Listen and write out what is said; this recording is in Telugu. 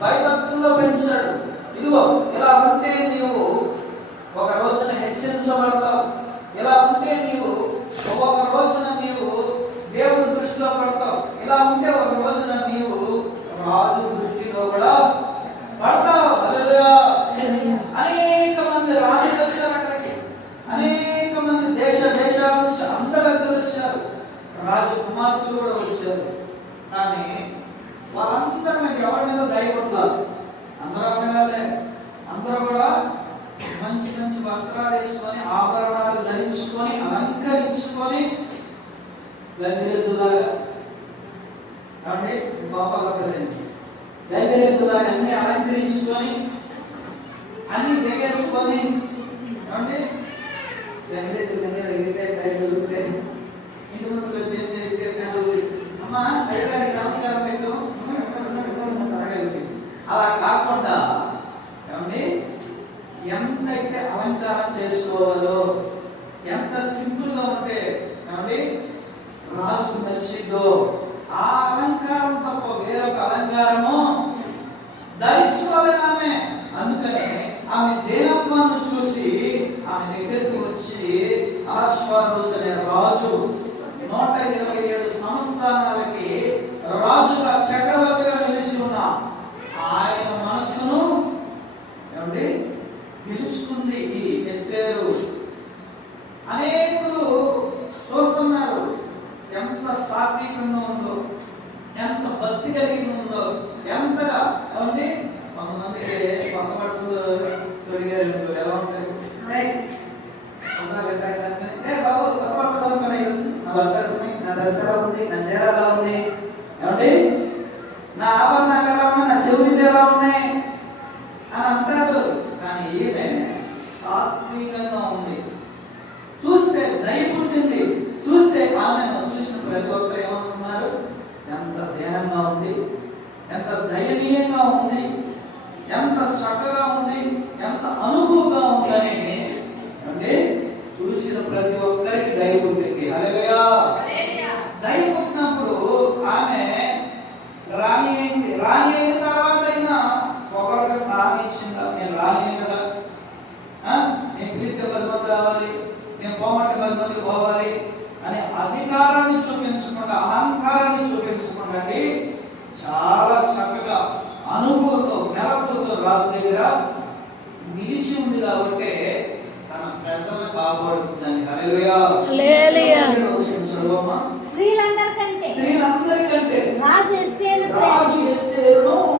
భయభక్తుల్లో పెంచాడు. ఇదిగో ఇలా ఉంటే నీవు ఒక రోజున హెచ్చరించబడతావు, ఇలా ఉంటే నీవు ఒక రోజున నీవు దేవుని దృష్టిలో పడతావు, ఇలా ఉంటే ఒక రోజున నీవు రాజు దృష్టిలో కూడా పడతావు. హల్లెలూయా. అనేక మంది రాజులు వచ్చారు అక్కడికి, అనేక మంది దేశాల నుంచి అందరూ వచ్చారు, రాజకుమార్తెలు కూడా వచ్చారు. కానీ వాళ్ళందరి మీద ఎవరి మీద దయ ఉండాలి? అందరూ అనగానే అందరూ కూడా మంచి మంచి వస్త్రాలు వేసుకొని, ఆభరణాలు ధరించుకొని, అలంకరించుకొని, గంగిరెద్దులాగా అంటే గంగిరెద్దులాగా అన్ని అలంకరించుకొని, అన్ని దిగేసుకొని, అంటే గంగిరెద్దు ఎగిరితే ఇంటి ముందుకు వచ్చి అమ్మా అయ్యగారికి నమస్కారం పెట్టు, అలా కాకుండా ఏమండి ఎంతైతే అలంకారం చేసుకోవాలో, ఎంత సింపుల్ గా ఉంటే ఏమండి రాజుకు నచ్చిందో ఆ అలంకారం తప్ప వేరొక అలంకారము ధరించుకోలేదు ఆమె. అందుకనే ఆమె దేనత్వాన్ని చూసి ఆమె దగ్గరికి వచ్చి ఆశ్వారోస్ అనే రాజు 127 సంస్థానాలకి రాజుగా చక్రవర్తిగా నిలిచి ఉన్న ఆయన మనస్సును ఏమండి తెలుసుకుంది ఈ ఎస్తేరు. అనేకులు చూస్తున్నారు ఎంత సాత్వికంగా ఉందో, ఎంత భక్తి కలిగి ఉందో, ఎంతగా ఏమండి. కొంతమందికి కొత్త బట్టలు తొడిగారు ఎలా ఉంటాయి, బాబు కొత్త బట్టలు కొనుక్కున్నాయి, నా బట్టలు ఉన్నాయి, నా డ్రెస్ ఎలా ఉంది, నా చీర ఎలా ఉంది, ఏమండి నా ఆభరణాలు ఎలా ఉన్నాయి, నా చెవులు ఎలా ఉన్నాయి అని అంటారు. కానీ ఈమె సాత్వికంగా ఉంది, చూస్తే దయ పుట్టింది, చూస్తే ఆమెను చూసిన ప్రతి ఒక్కరు ఏమంటున్నారు, ఎంత ధ్యానంగా ఉంది, ఎంత దయనీయంగా ఉంది, ఎంత చక్కగా ఉంది, ఎంత అనుభవంగా ఉందని అంటే చూసిన ప్రతి ఒక్కరికి దయ పుట్టింది. హల్లెలూయా. దయ పుట్టినప్పుడు ఆమె రాణి అయింది. రాణి అయిన తర్వాత అయినా ఒకరికి స్థానం ఇచ్చిందా? నేను రాణి కదా, నేను పిలిస్తే 10 మంది రావాలి, నేను పోమంటే 10 మంది పోవాలి అనే అధికారాన్ని చూపించకుండా, అహంకారాన్ని చూపించకుండా చాలా చక్కగా అనుభవంతో మెలకుతో రాజు దగ్గర నిలిచి ఉంది కాబట్టి తన ప్రజలను కాపాడుతుందండి. హల్లెలూయా.